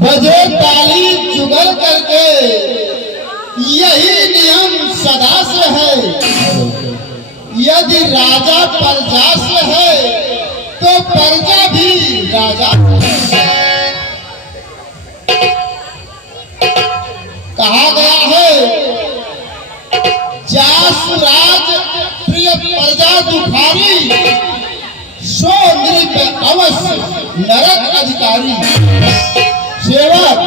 बजे ताली जुगल करके यही नियम सदा से है। यदि राजा प्रजा से है तो प्रजा भी राजा। कहा गया है जासुराज प्रिय प्रजा दुखारी, सो नृप अवश्य नरक अधिकारी। सेवक।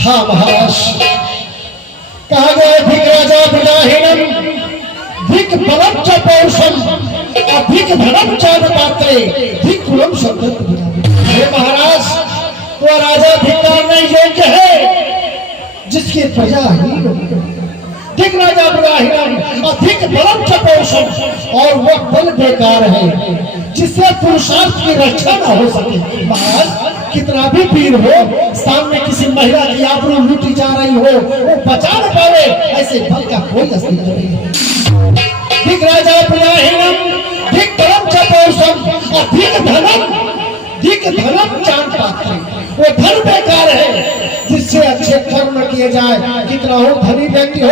हाँ महाराज, कहा गया धिक राजा विदाहीनम धिक बलम च पौरुषम अधिक धनम च पात्रे धिक कुलम संतत। हे महाराज, वो राजा धिक्कार नहीं योग्य है जिसकी प्रजा हीन हो। धिक राजा विदाहीनम अधिक बलम च पौरुषम, और वह बल बेकार है जिससे पुरुषार्थ की रक्षा न हो सके। महाराज, कितना भी वीर हो, सामने किसी महिला की आबरू लूटी जा रही हो, वो बचा न पावे, ऐसे बल का कोई अस्तित्व नहीं है। धिक राजा विदाहीनम धिक बलम च पौरुषम अधिक धनम चांद पात्र। वो धन बेकार है जिससे अच्छे कर्म किए जाए। कितना हो धनी व्यक्ति हो,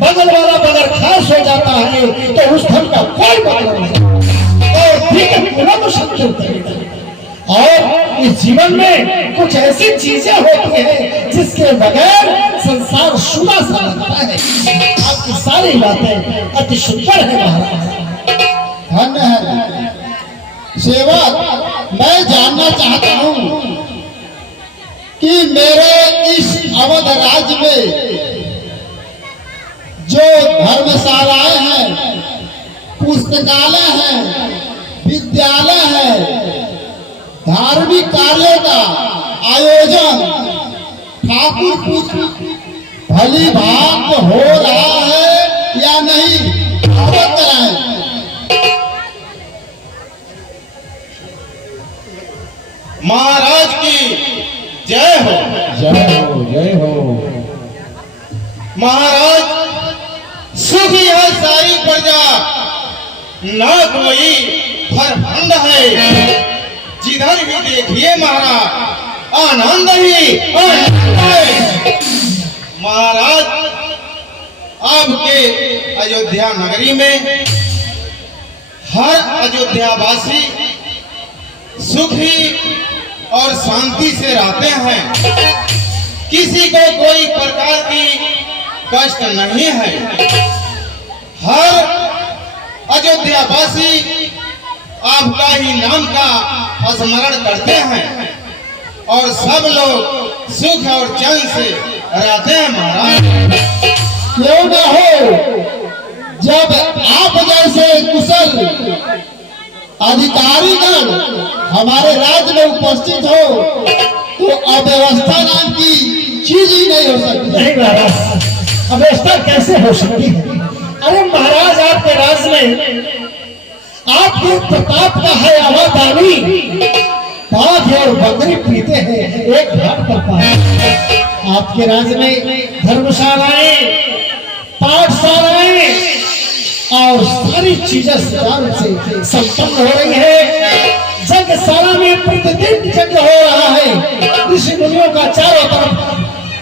बगल वाला बगैर खास हो जाता है तो उस धन का कोई मतलब नहीं। और इस जीवन में कुछ ऐसी चीजें होती हैं जिसके बगैर संसार शुदा सा लगता है। आपकी सारी बातें अति सुंदर है महाराज। धन्य है। सेवक, मैं जानना चाहता हूँ कि मेरे इस अवध राज्य में जो धर्मशालाएं हैं, पुस्तकालय हैं, विद्यालय है, धार्मिक कार्यों का आयोजन ठाकुर पूछ भली भांत हो रहा है या नहीं, अवगत कराएं। महाराज की जय हो। जय हो, जय हो। महाराज, सुखी है सारी प्रजा, न कोई फरफंद है। जिधर भी देखिए महाराज आनंद ही आनंद है। महाराज, आपके अयोध्या नगरी में हर अयोध्यावासी सुखी और शांति से रहते हैं। किसी को कोई प्रकार की कष्ट नहीं है। हर अयोध्यावासी आपका ही नाम का स्मरण करते हैं और सब लोग सुख और चैन से रहते हैं। महाराज, क्यों ना हो, जब आप जैसे कुशल अधिकारीगण हमारे राज्य में उपस्थित हो तो अव्यवस्था नाम की चीज ही नहीं हो सकती। नहीं महाराज, अव्यवस्था कैसे हो सकती है? अरे महाराज, आपके राज्य में आपके प्रताप का है आवादानी, बाघ और बकरी पीते हैं एक घाट पर पानी। आपके राज्य में धर्मशालाएं, पाठशालाएं और सारी चीजें सुचारू से संपन्न हो रही है। यज्ञशाला में प्रतिदिन यज्ञ हो रहा है, ऋषि मुनियों का चारों तरफ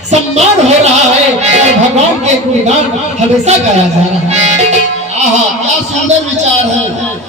सम्मान हो रहा है और भगवान के गुणगान हमेशा गाया जा रहा है। आहा, क्या सुंदर विचार है।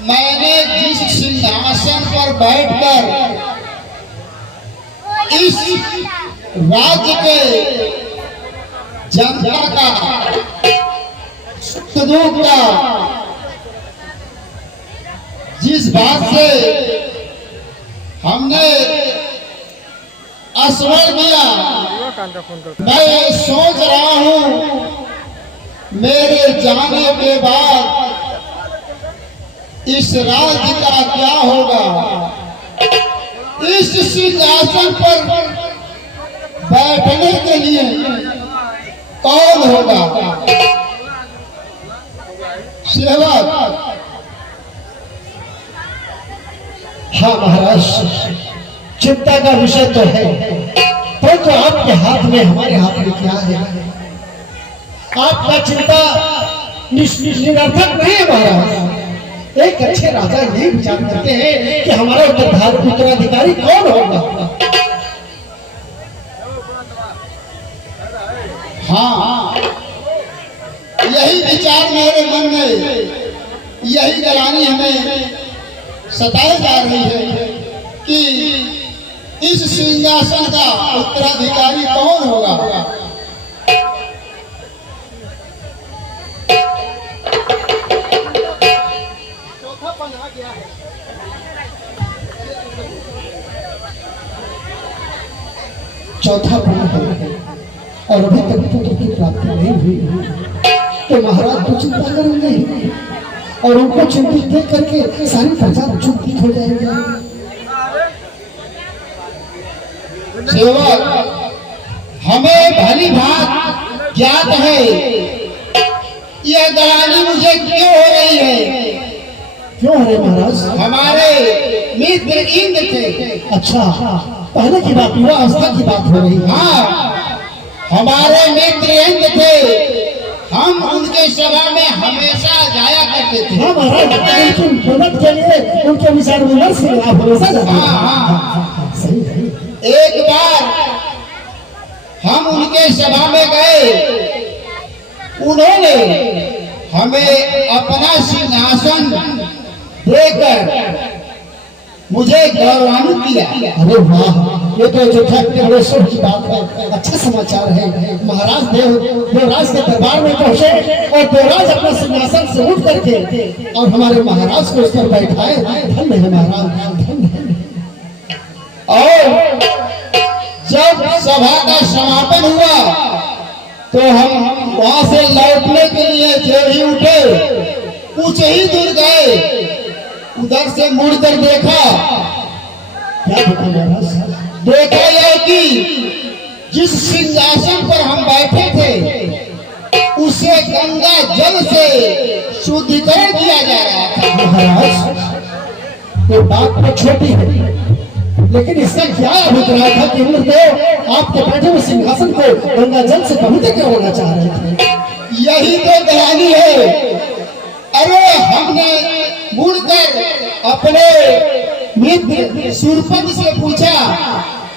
मैंने जिस सिंहासन पर बैठकर इस राज्य के जनता का सुख दुख का जिस बात से हमने अस्वर किया, मैं सोच रहा हूं मेरे जाने के बाद इस राज्य का क्या होगा। इस सिंहासन पर बैठने के लिए कौन होगा। सेवक। हाँ महाराज, चिंता का विषय तो है, परंतु आपके हाथ में हमारे हाथ में क्या है। आपका चिंता निरर्थक नहीं है महाराज। एक अच्छे राजा ये विचार करते हैं कि हमारा उत्तराधिकारी कौन होगा। हाँ, यही विचार मेरे मन में, यही गलानी हमें सताई जा रही है कि इस सिंहासन का उत्तराधिकारी कौन होगा। चौथा पन्ना है और अभी तक पुत्र की प्राप्ति नहीं हुई, तो महाराज तो चिंता करेंगे और उनको चिंतित देख करके सारी प्रजा चिंतित हो जाएगी। सेवक, हमें भली भांति ज्ञात है यह गलानी मुझे क्यों हो रही है। क्यों है महाराज। हमारे मित्र इंद्र थे। अच्छा, पहले की बात, युवा अवस्था की बात हो रही है। हाँ, हमारे मित्र इंद्र थे, हम उनके सभा में हमेशा जाया करते थे। हाँ महाराज, उनकी मदद के लिए उनके विचार विमर्श के लिए आप हमेशा जाते हैं। हाँ, सही है। एक बार हम उनके सभा में गए, उन्होंने हमें अपना सिंहासन देकर मुझे गौरवान्वित किया। अरे वाह, ये तो अयोध्या के बड़े शुभ की बात है, अच्छा समाचार है। महाराज देवराज के दरबार में पहुंचे और देवराज अपना सिंहासन से उठ करके और हमारे महाराज को उस पर बैठाए। धन्य है महाराज, धन्य है। और जब सभा का समापन हुआ तो हम वहां से लौटने के लिए जब ही उठे, कुछ ही दूर गए, उधर से मुड़कर देखा। क्या देखा महाराज। देखा यह कि जिस सिंहासन पर हम बैठे थे उसे गंगा जल से शुद्धिकरण किया जा रहा था। महाराज, ये बात तो छोटी है, लेकिन इसका क्या अभिप्राय रहा था कि इंद्रदेव आपके बैठे हुए सिंहासन को गंगा जल से पवित्र क्यों होना चाह रहे थे। यही तो कहानी है। अरे हमने मुड़कर अपने मित्र सूरपंख से पूछा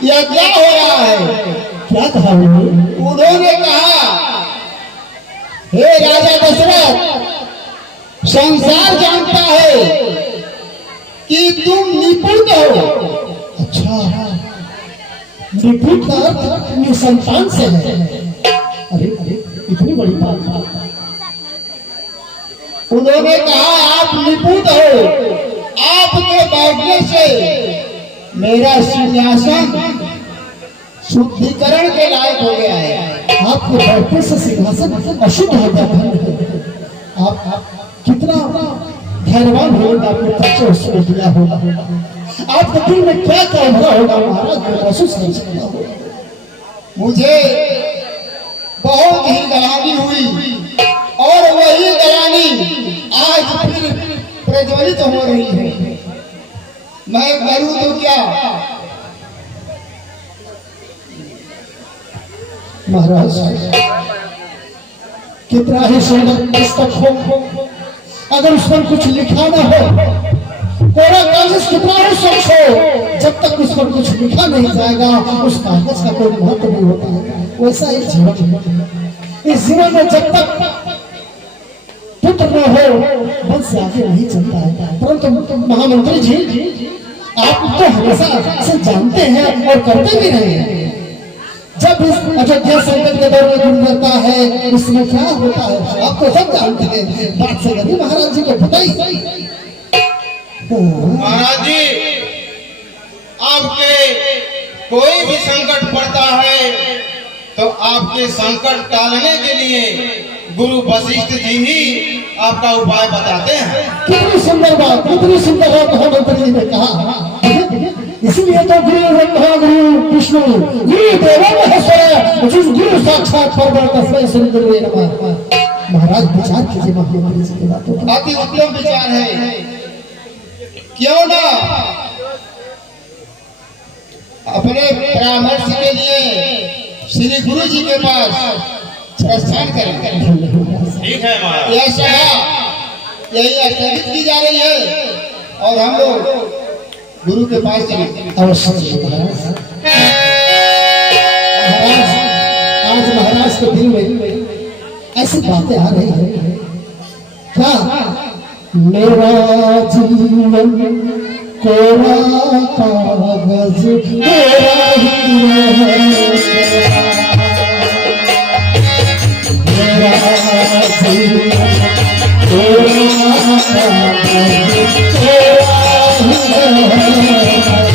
यह क्या हो रहा है। क्या कहा उन्होंने कहा, हे राजा दशरथ, संसार जानता है कि तुम निपुण हो। अच्छा, निपुण का अर्थ निसंतान से है। अरे अरे, इतनी बड़ी बात। उन्होंने कहा आप निपुण हो, आपके बैठने से मेरा सिंहासन शुद्धिकरण के लायक हो गया है। आपके बैठने से सिंहासन अशुद्ध हो जाता है। आप कितना धैर्यवान होगा, आपने बच्चे उसको दिया होगा। आपके दिल में क्या चल रहा होगा महाराज, मैं महसूस नहीं सकता हूँ। मुझे बहुत ही गलानी हुई और वही गलानी आज फिर प्रज्वलित हो रही है। मैं करूं तो क्या। महाराज, कितना ही सुंदर पुस्तक हो, अगर उस पर कुछ लिखा ना हो, कोरा कागज कितना ही स्वच्छ हो, जब तक उस पर कुछ लिखा नहीं जाएगा उस कागज का कोई महत्व नहीं होता है। वैसा ही जीवन, इस जीवन में जब तक पुत्र न हो वंश से आगे नहीं चलता है। परंतु महामंत्री जी, आप तो हमेशा से जानते हैं और करते भी रहे हैं। जब इस अयोध्या संकट के दौर में गुजरता है, उसमें क्या होता है आप तो सब जानते हैं। बात से यदि महाराज जी को बताइए। महाराज जी, आपके कोई भी संकट पड़ता है तो आपके संकट टालने के लिए गुरु वशिष्ठ जी ही आपका उपाय बताते हैं। कितनी सुंदर बात महामंत्री जी ने कहा। इसलिए तो गुरु ब्रह्मा गुरु विष्णु गुरु देवो महेश्वर, जिस गुरु साक्षात परब्रह्म तस्मै श्री गुरुवे नमः। महाराज विचार कीजिए महामंत्री जी की बातों पर। अति उत्तम विचार है। क्यों ना अपने परामर्श के लिए श्री गुरु जी के पास प्रस्थान करें। ठीक है महाराज। यह सभा यही स्थगित की जा रही है और हम लोग गुरु के पास चले। अवश्य महाराज। आज महाराज के दिल में ऐसी बातें आ रही है। क्या मेरा जीवन कोरा कागज मेरा ही रहेगा। मेरा जीवन कोरा कागज मेरा ही रहेगा।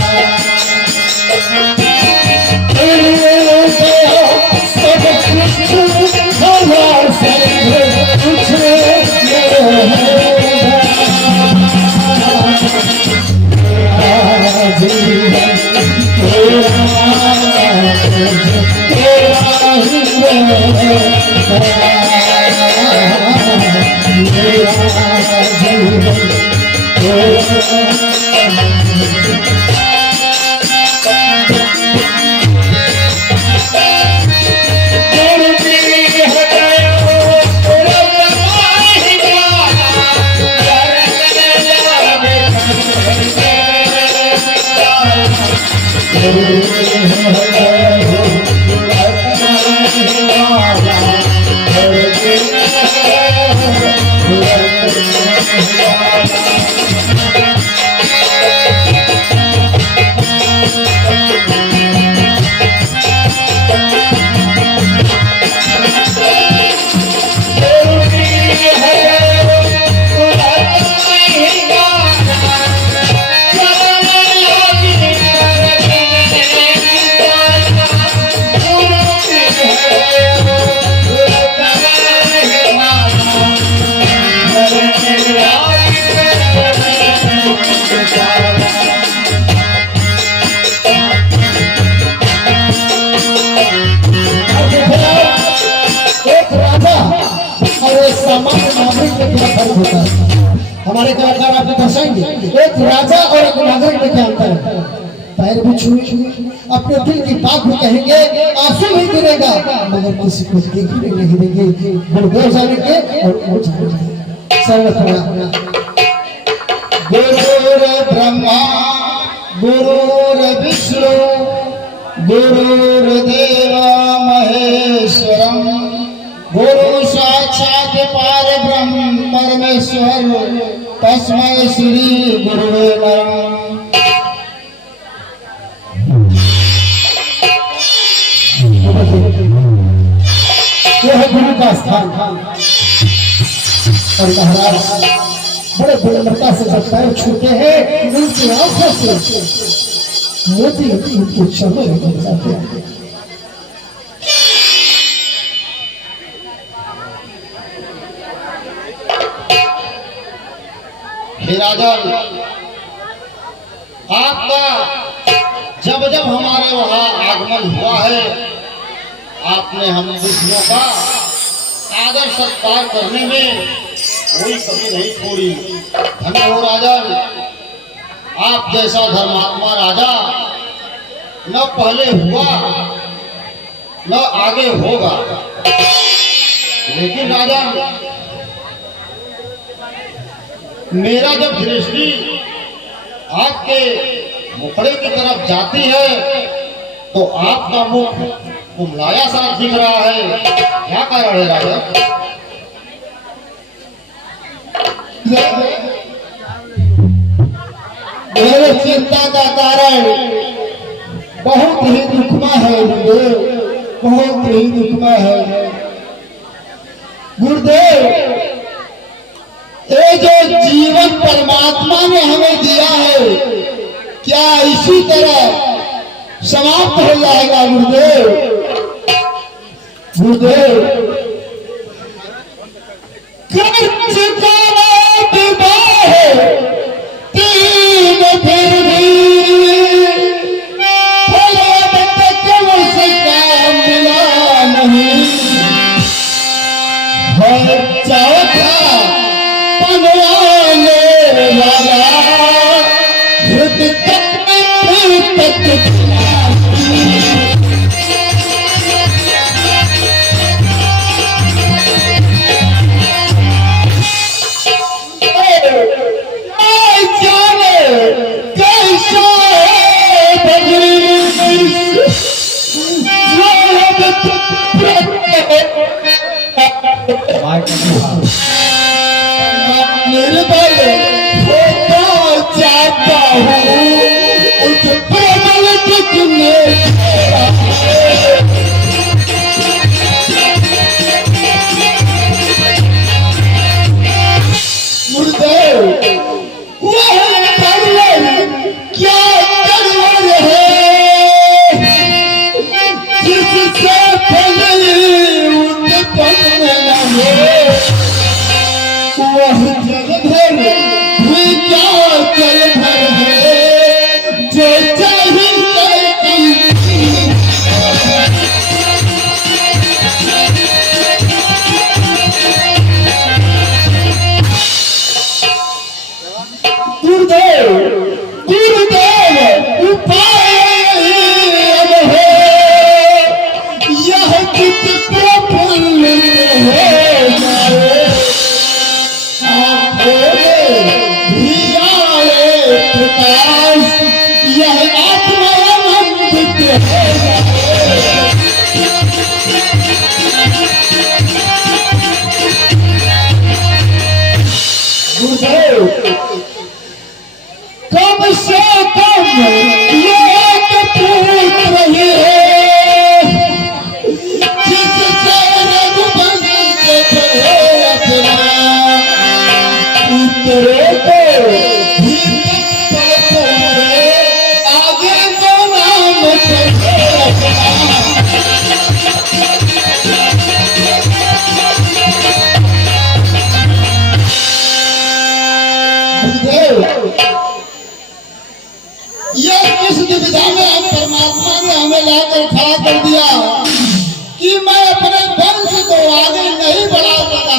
सब कुछ हमारा सब कुछ हमारे कलाकार आपको दर्शाएंगे एक राजा और एक नागरिक में क्या अंतर है। पैर भी छुए अपने दिल की बात भी कहेंगे, आंसू भी गिरेगा, मगर किसी को देखने नहीं देंगे। गुरुदेव जानेंगे और वो जानेंगे। सर्वप्रथम गुरुर ब्रह्मा गुरुर विष्णु गुरुर्देव महेश्वरम गुरु साक्षात परब्रह्म परमेश्वर तस्मै श्री गुरुवे नमः। यह है गुरु का स्थान। और महाराज बड़े विनम्रता से जब पैर छूते हैं, उनकी आंखों से मोती उनके चरणों में गिर जाते हैं। हे राजन, आपका जब जब हमारे वहां आगमन हुआ है, आपने हम विष्णु का आदर सत्कार करने में कोई कमी नहीं छोड़ी। धन्य हो राजन, आप जैसा धर्मात्मा राजा न पहले हुआ न आगे होगा। लेकिन राजन, मेरा जब दृष्टि आपके मुखड़े की तरफ जाती है तो आपका मुख कुमलाया सा दिख रहा है। क्या कारण है राजा? मेरे चिंता का कारण बहुत ही दुखमय है गुरुदेव, बहुत ही दुखमय है गुरुदेव। ये जो जीवन परमात्मा ने हमें दिया है, क्या इसी तरह समाप्त हो जाएगा गुरुदेव? गुरुदेव तीन फिर भी फल तक उसका मिला नहीं है। चौथा पनवाने वाला हृदय तक में तक निर्बल होता जाता हूँ उस प्रबल तुझने। गुरुदेव वह तरवर क्या तरवर है जिससे फल उत्पन्न है। वह जलधर भी क्या जलधर है जो चाहे गुरुदेव गुरुदेव उपाय अब है यह चित्त प्रफुल्लित हो जाए। प्रकाश यह आत्मानंदित हो जाए। गुरुदेव कम से कम एक पुत्र ही है जिससे रघुवंश अपना उतरे को आगे तो नाम ये किस दुविधा में हम परमात्मा ने हमें लाकर खड़ा कर दिया कि मैं अपने वंश को आगे नहीं बढ़ा सका।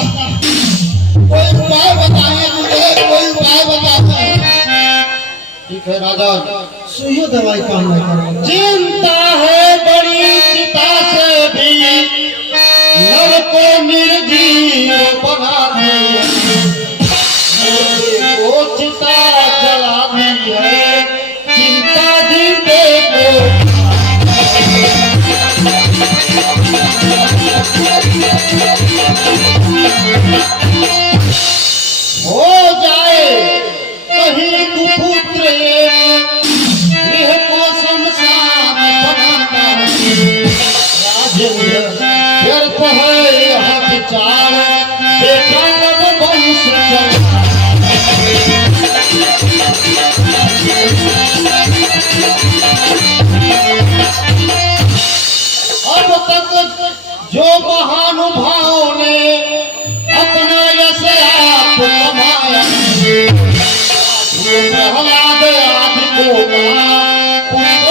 कोई उपाय बताए मुझे, कोई उपाय बताते। ठीक है राजा, सुइयो दवाई काम नहीं करेगा। चिंता है बड़ी चिता से भी नर को निर्जीव बना दिया, वो चिता जला दी है चिंता जीते को। हो जाए कहीं कुपुत्र गृह को शमशान बनाता राजेंद्र व्यर्थ है यह विचार बेटा कब वंश चला। अब तक जो महानुभावों ने अपना यश आप कमाया प्रहलाद आदि को